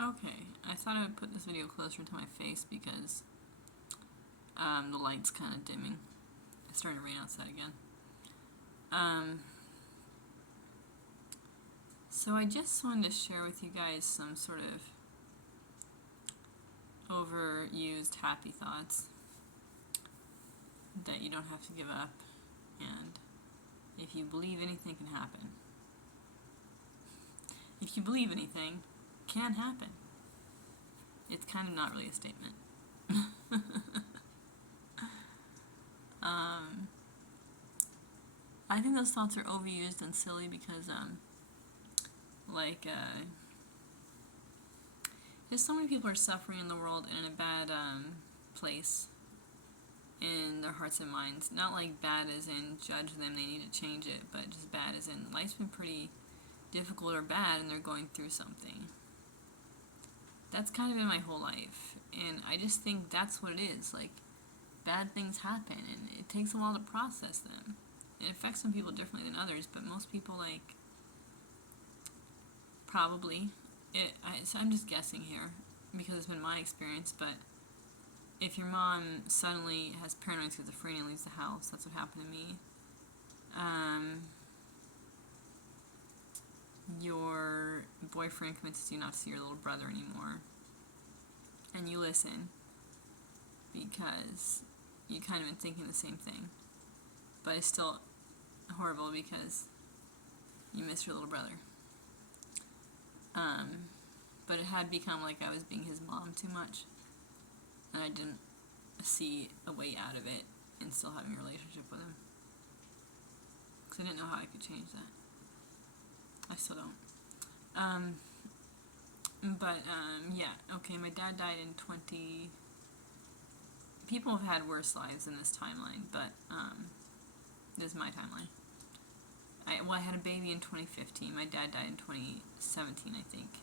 Okay, I thought I would put this video closer to my face because the light's kind of dimming. It's starting to rain outside again. So I just wanted to share with you guys some sort of overused happy thoughts that you don't have to give up, and if you believe anything can happen. If you believe anything can happen. It's kind of not really a statement. I think those thoughts are overused and silly because, just so many people are suffering in the world and in a bad place in their hearts and minds. Not like bad as in judge them, they need to change it, but just bad as in life's been pretty difficult or bad and they're going through something. That's kind of been my whole life, and I just think that's what it is. Like, bad things happen, and it takes a while to process them. It affects some people differently than others, but most people, like, probably. So I'm just guessing here, because it's been my experience, but if your mom suddenly has paranoid schizophrenia and leaves the house, that's what happened to me. Your boyfriend convinces you not to see your little brother anymore, and you listen because you kind of been thinking the same thing, but it's still horrible because you miss your little brother. But it had become like I was being his mom too much, and I didn't see a way out of it and still having a relationship with him, because I didn't know how I could change that. I still don't. Yeah, okay, my dad died in 20... People have had worse lives in this timeline, but, this is my timeline. I had a baby in 2015. My dad died in 2017, I think.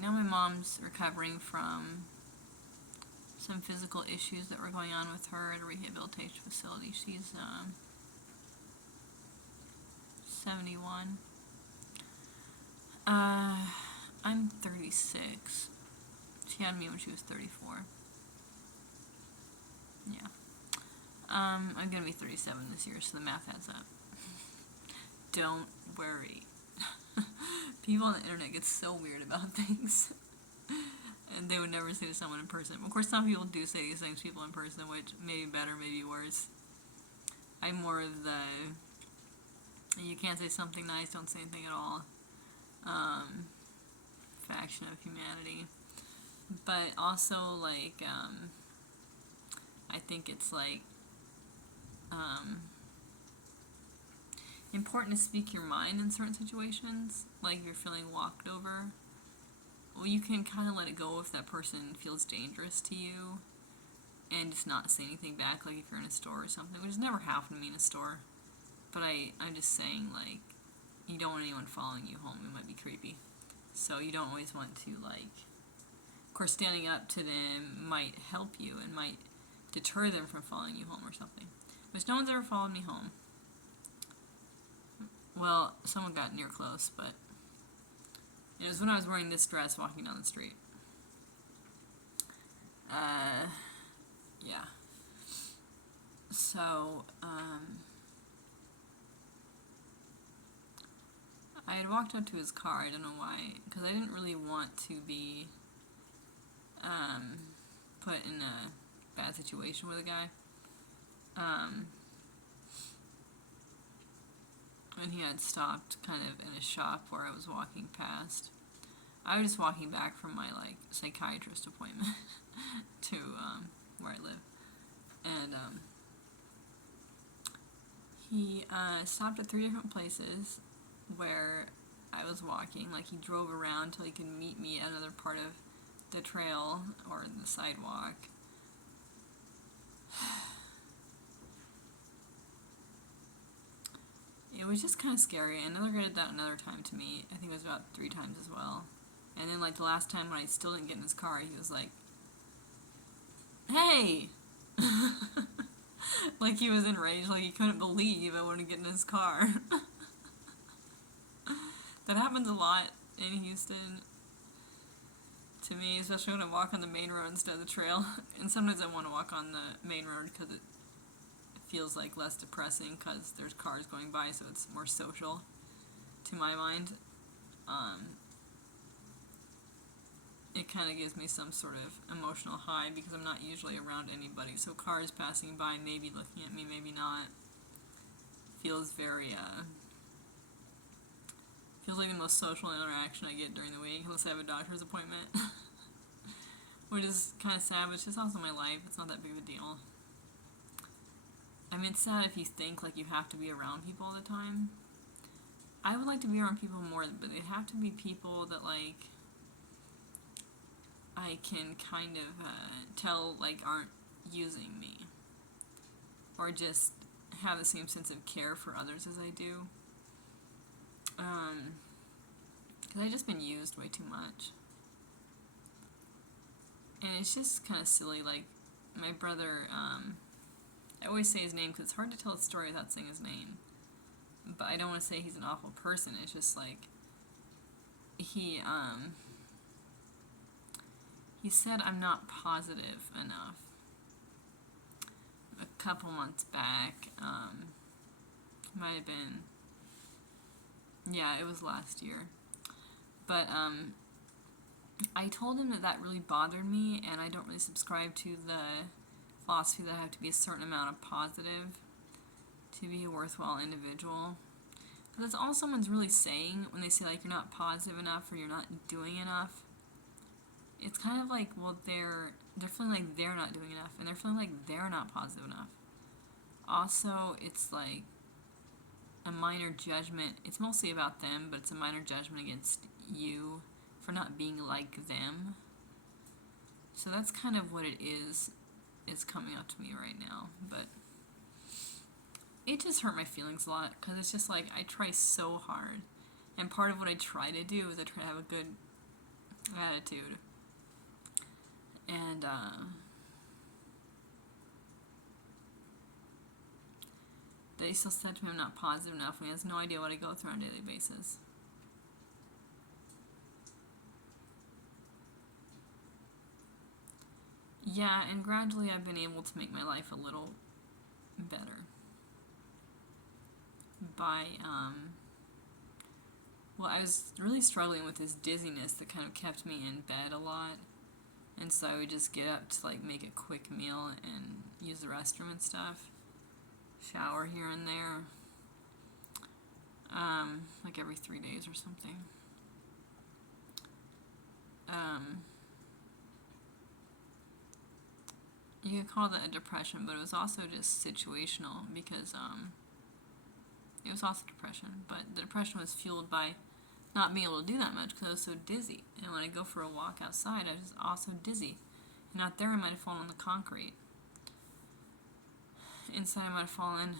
Now my mom's recovering from some physical issues that were going on with her at a rehabilitation facility. She's 71. I'm 36. She had me when she was 34. Yeah. I'm gonna be 37 this year, so the math adds up. Don't worry. People on the internet get so weird about things. And they would never say to someone in person. Of course, some people do say these things to people in person, which may be better, maybe worse. I'm more of the, you can't say something nice, don't say anything at all, faction of humanity. But also, like, I think it's, like, important to speak your mind in certain situations. Like, if you're feeling walked over, well, you can kind of let it go if that person feels dangerous to you and just not say anything back, like if you're in a store or something, which has never happened to me in a store. But I'm just saying, like, you don't want anyone following you home. It might be creepy. So you don't always want to, like, of course, standing up to them might help you and might deter them from following you home or something. Which no one's ever followed me home. Well, someone got near close, but it was when I was wearing this dress walking down the street. Yeah. So, I had walked up to his car, I don't know why, because I didn't really want to be, put in a bad situation with a guy. And he had stopped kind of in a shop where I was walking past. I was just walking back from my, like, psychiatrist appointment to, where I live. And, he, stopped at 3 different places where I was walking. Like, he drove around till he could meet me at another part of the trail or the sidewalk. It was just kind of scary. Another guy did that another time to me. I think it was about 3 times as well. And then, like, the last time when I still didn't get in his car, he was like, "Hey!" Like he was enraged, like he couldn't believe I wouldn't get in his car. That happens a lot in Houston to me, especially when I walk on the main road instead of the trail. And sometimes I want to walk on the main road because it feels like less depressing because there's cars going by, so it's more social to my mind. It kind of gives me some sort of emotional high because I'm not usually around anybody. So cars passing by, maybe looking at me, maybe not, feels very, feels like the most social interaction I get during the week, unless I have a doctor's appointment. Which is kind of sad, but it's just also my life. It's not that big of a deal. I mean, it's sad if you think like you have to be around people all the time. I would like to be around people more, but they have to be people that, like, I can kind of tell, like, aren't using me. Or just have the same sense of care for others as I do. Because I've just been used way too much. And it's just kind of silly, like, my brother, I always say his name because it's hard to tell a story without saying his name. But I don't want to say he's an awful person, it's just like, he said I'm not positive enough a couple months back. Might have been, yeah, it was last year. But I told him that really bothered me, and I don't really subscribe to the philosophy that I have to be a certain amount of positive to be a worthwhile individual. Because that's all someone's really saying when they say, like, you're not positive enough or you're not doing enough. It's kind of like, well, they're feeling like they're not doing enough, and they're feeling like they're not positive enough. Also, it's like a minor judgment. It's mostly about them, but it's a minor judgment against you for not being like them. So that's kind of what it is coming up to me right now. But it just hurt my feelings a lot, because it's just like, I try so hard. And part of what I try to do is I try to have a good attitude. And, that he still said to me I'm not positive enough when he has no idea what I go through on a daily basis. Yeah, and gradually I've been able to make my life a little better. By, well, I was really struggling with this dizziness that kind of kept me in bed a lot. And so I would just get up to, like, make a quick meal and use the restroom and stuff. Shower here and there. Like every 3 days or something. You could call that a depression, but it was also just situational because, it was also depression. But the depression was fueled by not being able to do that much because I was so dizzy. And when I go for a walk outside, I was also dizzy. And out there, I might have fallen on the concrete. Inside, I might have fallen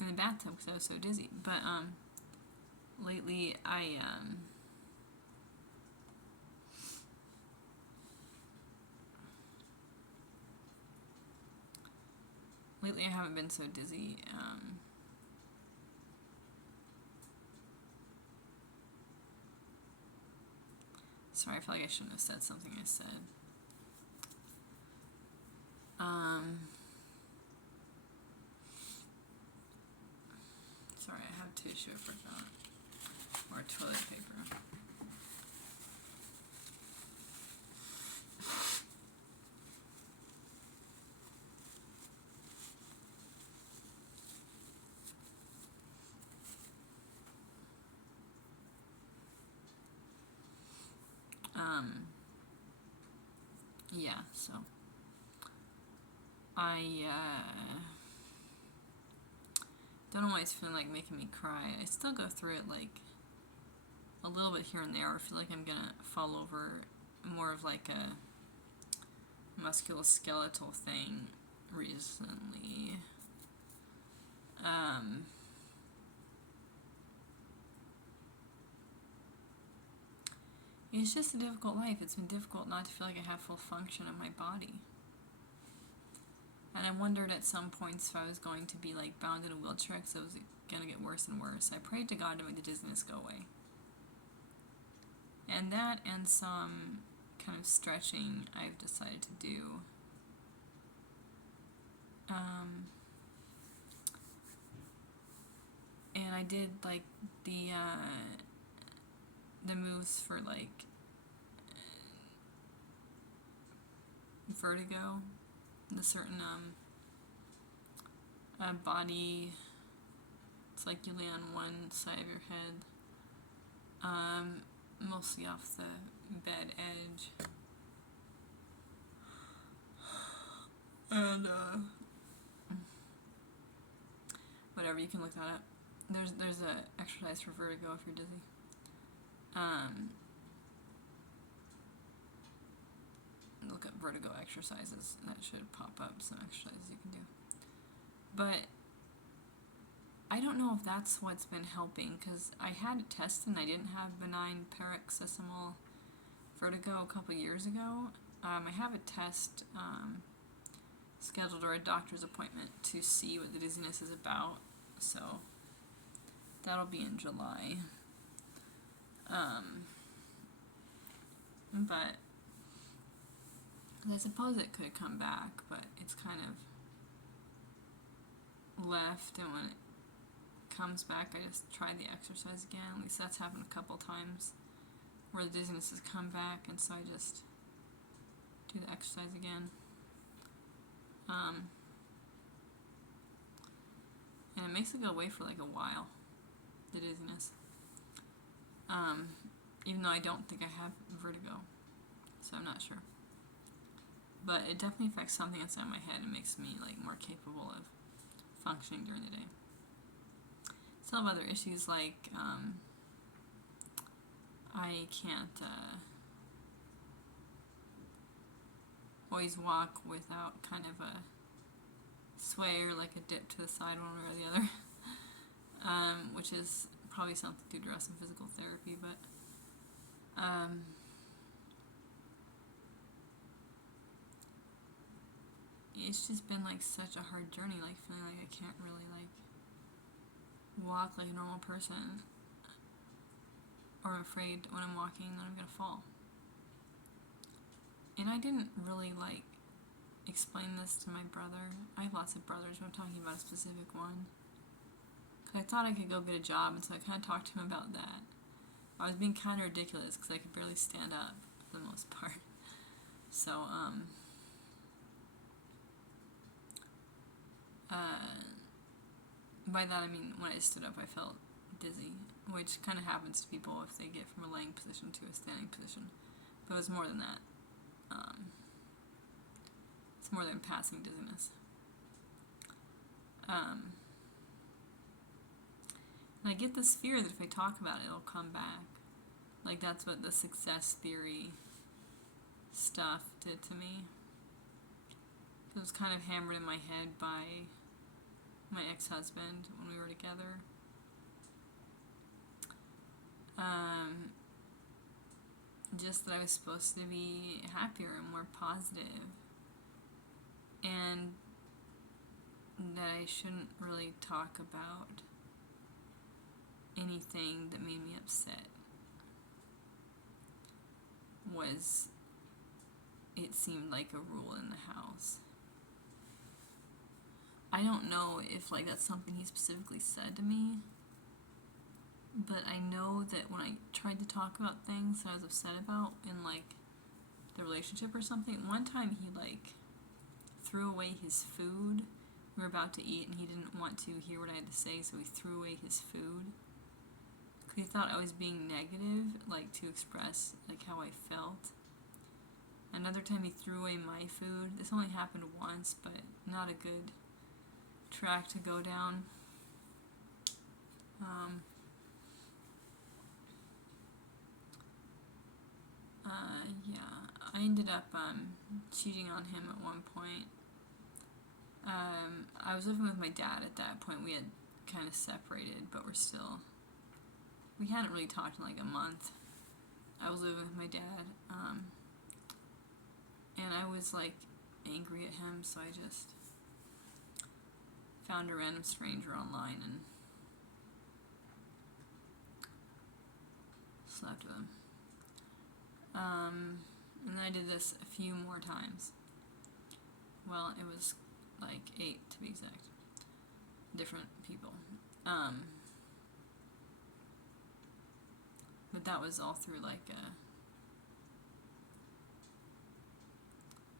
in the bathtub because I was so dizzy. But lately, lately I haven't been so dizzy. Sorry, I feel like I shouldn't have said something I said. Sorry, I have tissue, I forgot. Or toilet paper. Yeah, so I don't know why it's feeling like making me cry. I still go through it, like, a little bit here and there. I feel like I'm gonna fall over, more of like a musculoskeletal thing recently. It's just a difficult life. It's been difficult not to feel like I have full function of my body. And I wondered at some points if I was going to be like bound in a wheelchair because it was going to get worse and worse. I prayed to God to make the dizziness go away. And that and some kind of stretching I've decided to do. And I did like the moves for like vertigo, the certain body. It's like you lay on one side of your head, mostly off the bed edge, and whatever, you can look that up. There's a exercise for vertigo if you're dizzy. Look up vertigo exercises. That should pop up some exercises you can do. But I don't know if that's what's been helping, because I had it tested and I didn't have benign paroxysmal vertigo a couple years ago. I have a test scheduled, or a doctor's appointment, to see what the dizziness is about. So that'll be in July. But I suppose it could come back, but it's kind of left, and when it comes back I just try the exercise again. At least that's happened a couple times where the dizziness has come back, and so I just do the exercise again. And it makes it go away for like a while, the dizziness. Even though I don't think I have vertigo, so I'm not sure. But it definitely affects something inside my head and makes me like more capable of functioning during the day. Still have other issues like I can't always walk without kind of a sway or like a dip to the side one way or the other, which is probably something to address in physical therapy, but it's just been like such a hard journey, like feeling like I can't really like walk like a normal person, or I'm afraid when I'm walking that I'm gonna fall. And I didn't really like explain this to my brother. I have lots of brothers, but I'm talking about a specific one. Cause I thought I could go get a job, and so I kind of talked to him about that. I was being kind of ridiculous because I could barely stand up for the most part. So, by that I mean when I stood up I felt dizzy, which kind of happens to people if they get from a laying position to a standing position. But it was more than that. It's more than passing dizziness. And I get this fear that if I talk about it, it'll come back. Like that's what the success theory stuff did to me. It was kind of hammered in my head by my ex-husband when we were together. Just that I was supposed to be happier and more positive, and that I shouldn't really talk about anything that made me upset. It seemed like a rule in the house. I don't know if like that's something he specifically said to me, but I know that when I tried to talk about things that I was upset about in like the relationship or something, one time he like threw away his food. We were about to eat and he didn't want to hear what I had to say, so he threw away his food. He thought I was being negative, like to express like how I felt. Another time he threw away my food. This only happened once, but not a good track to go down. Yeah, I ended up cheating on him at one point. I was living with my dad at that point. We had kind of separated, but we hadn't really talked in like a month. I was living with my dad, and I was like angry at him, so I just found a random stranger online and slept with him. And I did this a few more times. Well, it was like 8 to be exact. Different people. But that was all through like a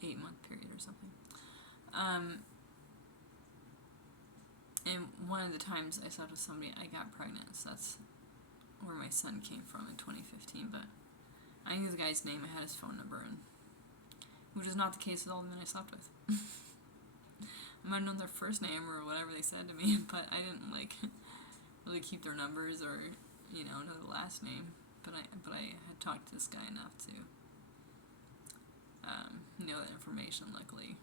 8-month period or something. And one of the times I slept with somebody, I got pregnant. So that's where my son came from in 2015. But I knew the guy's name. I had his phone number, and which is not the case with all the men I slept with. I might have known their first name or whatever they said to me, but I didn't like really keep their numbers or know the last name. But I had talked to this guy enough to know that information. Luckily.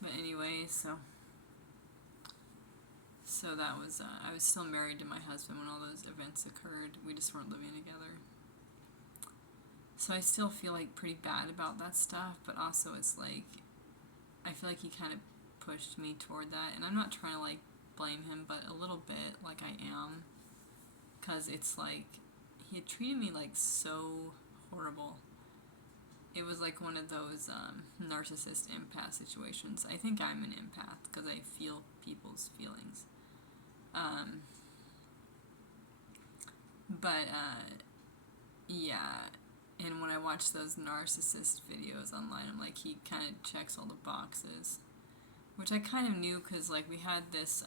But anyway, so that was I was still married to my husband when all those events occurred. We just weren't living together. So I still feel like pretty bad about that stuff, but also it's like I feel like he kind of pushed me toward that, and I'm not trying to like blame him, but a little bit like I am, because it's like he had treated me like so horrible. It was like one of those narcissist empath situations. I think I'm an empath because I feel people's feelings. Yeah, and when I watch those narcissist videos online, I'm like, he kind of checks all the boxes, which I kind of knew because like we had this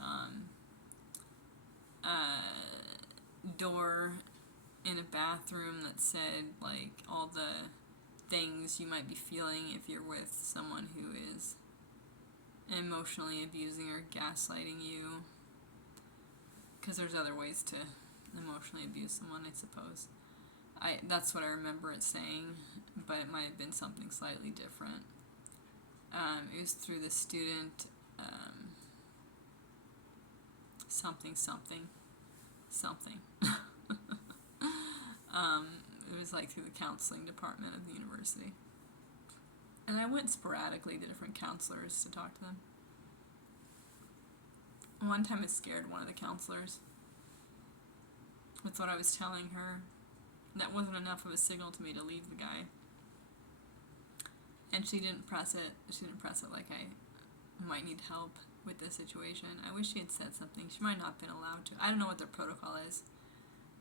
door in a bathroom that said like all the things you might be feeling if you're with someone who is emotionally abusing or gaslighting you, because there's other ways to emotionally abuse someone, I suppose. That's what I remember it saying, but it might have been something slightly different. It was through the student something. It was like through the counseling department of the university. And I went sporadically to different counselors to talk to them. One time I scared one of the counselors with what I was telling her. That wasn't enough of a signal to me to leave the guy. And she didn't press it. She didn't press it like I might need help with this situation. I wish she had said something. She might not have been allowed to. I don't know what their protocol is.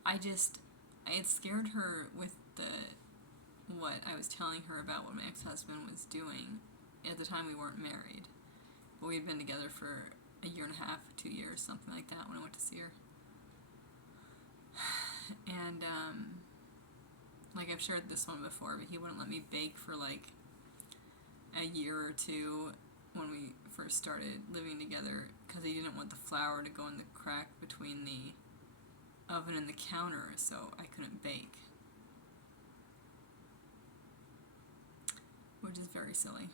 I had scared her with what I was telling her about what my ex-husband was doing. At the time we weren't married, but we had been together for a year and a half, 2 years, something like that when I went to see her. And like I've shared this one before, but he wouldn't let me bake for like a year or two when we first started living together because he didn't want the flour to go in the crack between the oven and the counter, so I couldn't bake. Which is very silly.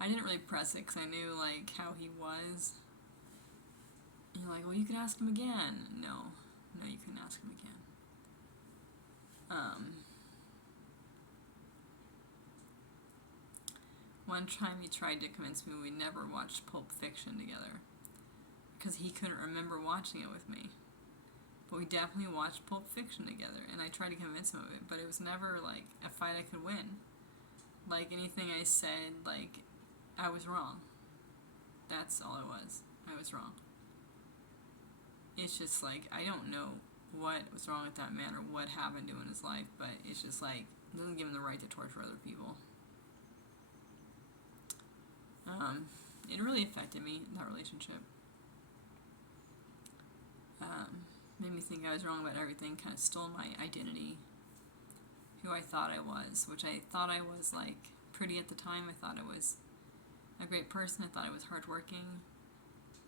I didn't really press it because I knew like how he was. And you're like, well, you could ask him again. No, you couldn't ask him again. One time he tried to convince me we never watched Pulp Fiction together because he couldn't remember watching it with me. But we definitely watched Pulp Fiction together, and I tried to convince him of it, but it was never like a fight I could win. Like anything I said, like I was wrong. That's all it was. I was wrong. It's just like I don't know what was wrong with that man or what happened to him in his life, but it's just like it doesn't give him the right to torture other people. It really affected me, that relationship. Made me think I was wrong about everything, kind of stole my identity, who I thought I was, which I thought I was like pretty at the time. I thought I was a great person. I thought I was hardworking,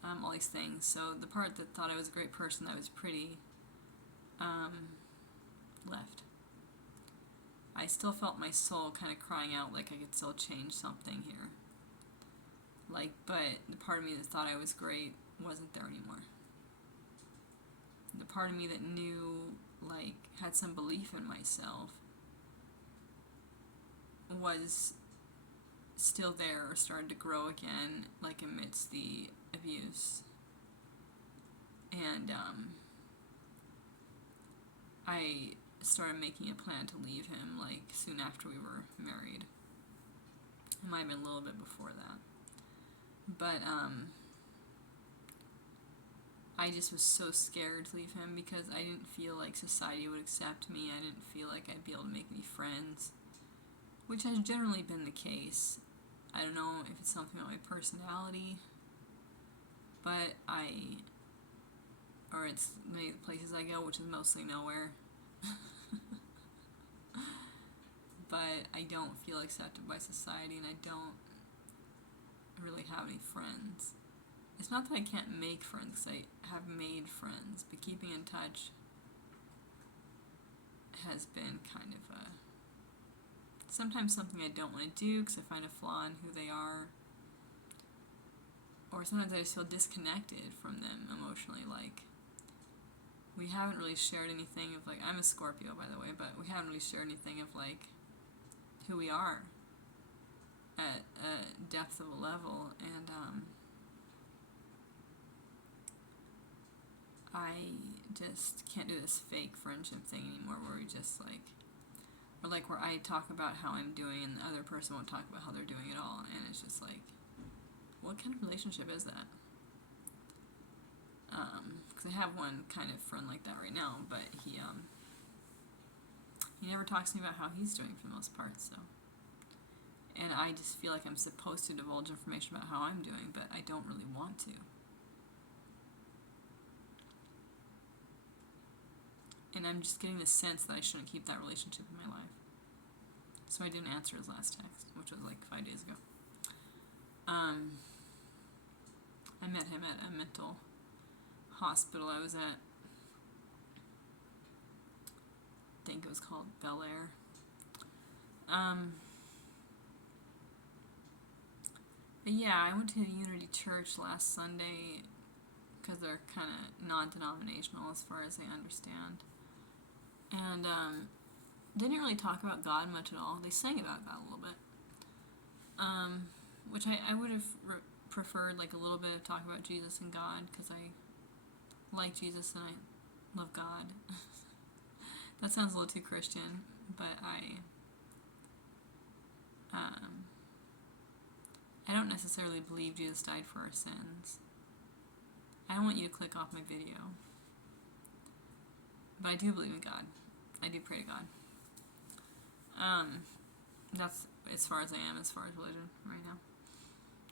all these things. So the part that thought I was a great person, that was pretty, left. I still felt my soul kind of crying out like I could still change something here. Like, but the part of me that thought I was great wasn't there anymore. the part of me that knew, like, had some belief in myself was still there or started to grow again, like, amidst the abuse. And I started making a plan to leave him, like, soon after we were married. It might have been a little bit before that. But I just was so scared to leave him because I didn't feel like society would accept me. I didn't feel like I'd be able to make any friends, which has generally been the case. I don't know if it's something about my personality, but or it's many of the places I go, which is mostly nowhere. But I don't feel accepted by society, and I don't really have any friends. It's not that I can't make friends, because I have made friends, but keeping in touch has been kind of sometimes something I don't want to do because I find a flaw in who they are. Or sometimes I just feel disconnected from them emotionally, like, we haven't really shared anything of, like, I'm a Scorpio, by the way, but we haven't really shared anything of, like, who we are at a depth of a level, and I just can't do this fake friendship thing anymore where we just, like, or, like, where I talk about how I'm doing and the other person won't talk about how they're doing at all, and it's just, like, what kind of relationship is that? Because I have one kind of friend like that right now, but he never talks to me about how he's doing for the most part, so. And I just feel like I'm supposed to divulge information about how I'm doing, but I don't really want to. And I'm just getting the sense that I shouldn't keep that relationship in my life. So I didn't answer his last text, which was like 5 days ago. I met him at a mental hospital I was at. I think it was called Bel Air. But yeah, I went to Unity Church last Sunday because they're kind of non-denominational as far as I understand. And didn't really talk about God much at all. They sang about God a little bit. Which I would have preferred, like, a little bit of talk about Jesus and God, because I like Jesus and I love God. That sounds a little too Christian, but I don't necessarily believe Jesus died for our sins. I don't want you to click off my video. But I do believe in God. I do pray to God. That's as far as I am as far as religion right now.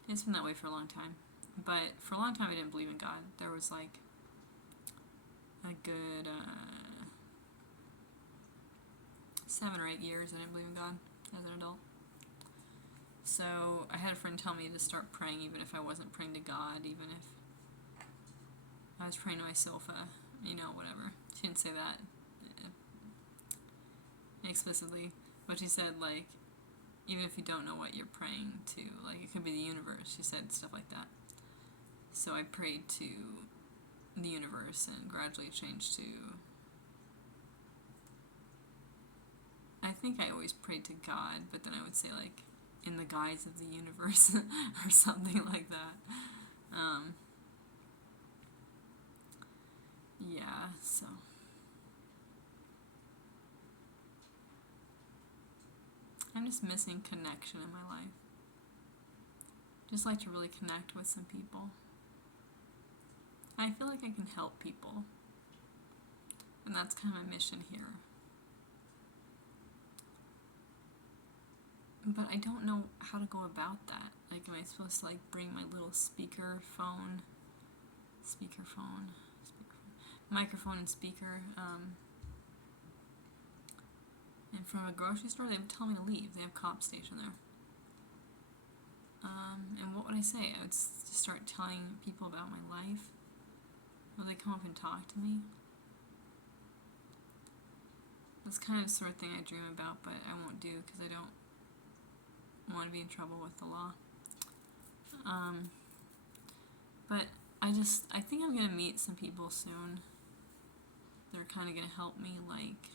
It's been that way for a long time. But for a long time I didn't believe in God. There was like a good 7 or 8 years I didn't believe in God as an adult. So I had a friend tell me to start praying even if I wasn't praying to God, even if I was praying to my sofa, whatever. She didn't say that explicitly, but she said, like, even if you don't know what you're praying to, like, it could be the universe. She said stuff like that. So I prayed to the universe and gradually changed to, I think I always prayed to God, but then I would say, like, in the guise of the universe or something like that. Yeah, so. I'm just missing connection in my life. Just like to really connect with some people. I feel like I can help people. And that's kind of my mission here. But I don't know how to go about that. Like, am I supposed to, like, bring my little microphone and speaker, and from a grocery store? They would tell me to leave. They have a cop station there. And what would I say? I would just start telling people about my life. Will they come up and talk to me? That's kind of the sort of thing I dream about, but I won't do because I don't want to be in trouble with the law. But I think I'm going to meet some people soon. they're kind of going to help me, like,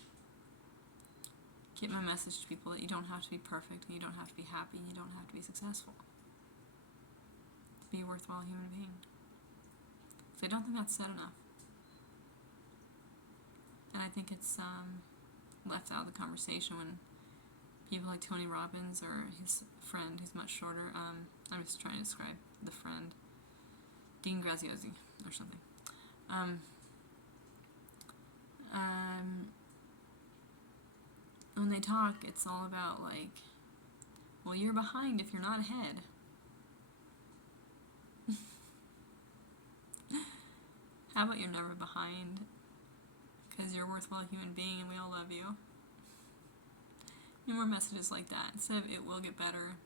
get my message to people that you don't have to be perfect, and you don't have to be happy, and you don't have to be successful to be a worthwhile human being. So I don't think that's said enough. And I think it's left out of the conversation when people like Tony Robbins or his friend, who's much shorter, I'm just trying to describe the friend, Dean Graziosi or something. When they talk, it's all about, like, well, you're behind if you're not ahead. How about you're never behind? Because you're a worthwhile human being and we all love you. More messages like that. Instead of it will get better,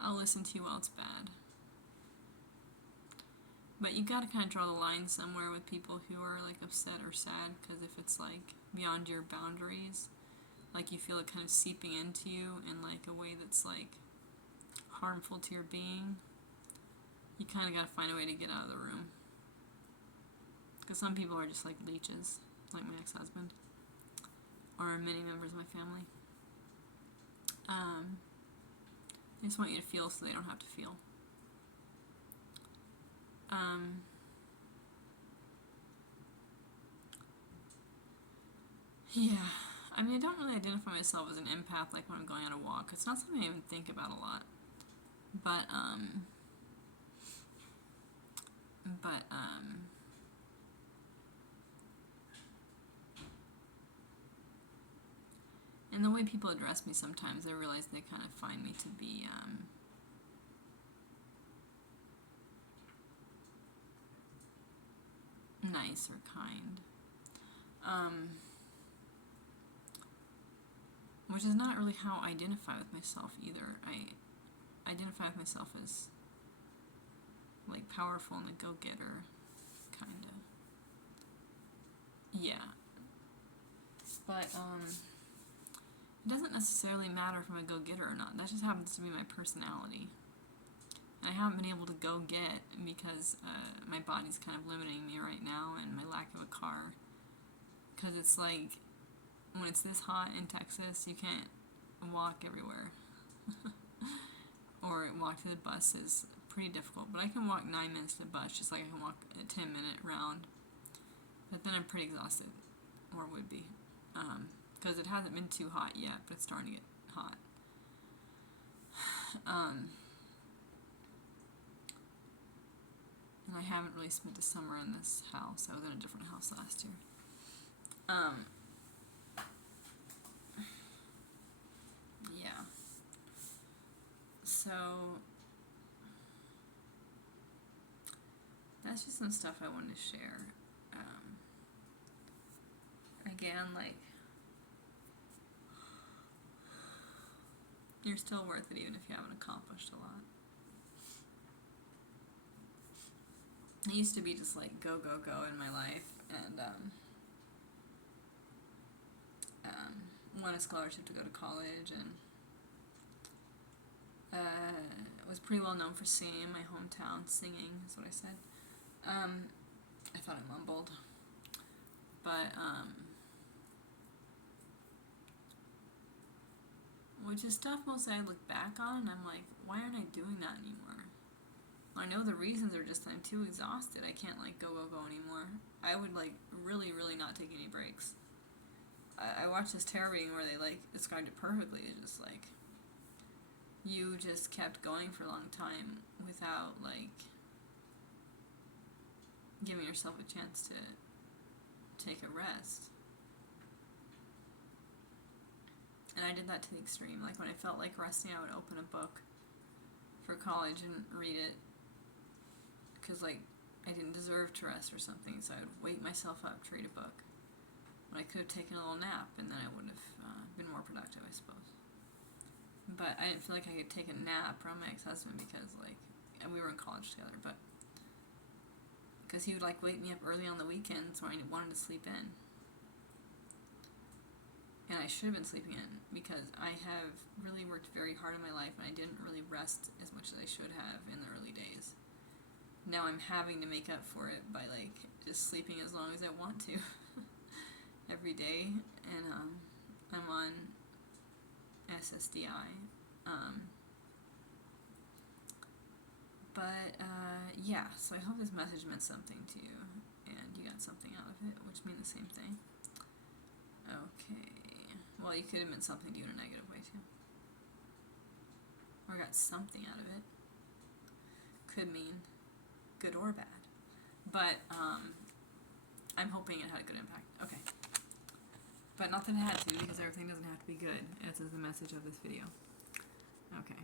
I'll listen to you while it's bad. But you gotta kind of draw the line somewhere with people who are, like, upset or sad, because if it's, like, beyond your boundaries, like, you feel it kind of seeping into you in, like, a way that's, like, harmful to your being, you kind of gotta find a way to get out of the room. Because some people are just like leeches, like my ex-husband, or many members of my family. They just want you to feel so they don't have to feel. Yeah, I mean, I don't really identify myself as an empath, like, when I'm going on a walk. It's not something I even think about a lot. But and the way people address me sometimes, I realize they kind of find me to be, nice or kind. Which is not really how I identify with myself either. I identify with myself as, like, powerful and a go-getter, kind of. Yeah. But, it doesn't necessarily matter if I'm a go-getter or not. That just happens to be my personality. And I haven't been able to go-get because my body's kind of limiting me right now, and my lack of a car. Because it's like, when it's this hot in Texas, you can't walk everywhere. Or walk to the bus is pretty difficult. But I can walk 9 minutes to the bus, just like I can walk a 10-minute round. But then I'm pretty exhausted, or would be. Because it hasn't been too hot yet, but it's starting to get hot. And I haven't really spent the summer in this house. I was in a different house last year. Yeah. So that's just some stuff I wanted to share. Again, like, you're still worth it even if you haven't accomplished a lot. I used to be just like go, go, go in my life, and won a scholarship to go to college, and was pretty well known for singing in my hometown. Singing is what I said. I thought I mumbled, but which is stuff mostly I look back on and I'm like, why aren't I doing that anymore? I know the reasons are just I'm too exhausted. I can't, like, go, go, go anymore. I would, like, really, really not take any breaks. I watched this tarot reading where they, like, described it perfectly. It's just, like, you just kept going for a long time without, like, giving yourself a chance to take a rest. And I did that to the extreme. Like, when I felt like resting, I would open a book for college and read it. Because, like, I didn't deserve to rest or something, so I would wake myself up to read a book. When I could have taken a little nap, and then I would have been more productive, I suppose. But I didn't feel like I could take a nap around my ex-husband because, like, and we were in college together, but because he would, like, wake me up early on the weekends when I wanted to sleep in. And I should have been sleeping in because I have really worked very hard in my life and I didn't really rest as much as I should have in the early days. now I'm having to make up for it by like just sleeping as long as I want to every day, and I'm on SSDI. Yeah, so I hope this message meant something to you, and you got something out of it, which mean the same thing. Okay. Well, you could have meant something to you in a negative way, too. Or got something out of it. Could mean good or bad. But, I'm hoping it had a good impact. Okay. But not that it had to, because everything doesn't have to be good, as is the message of this video. Okay.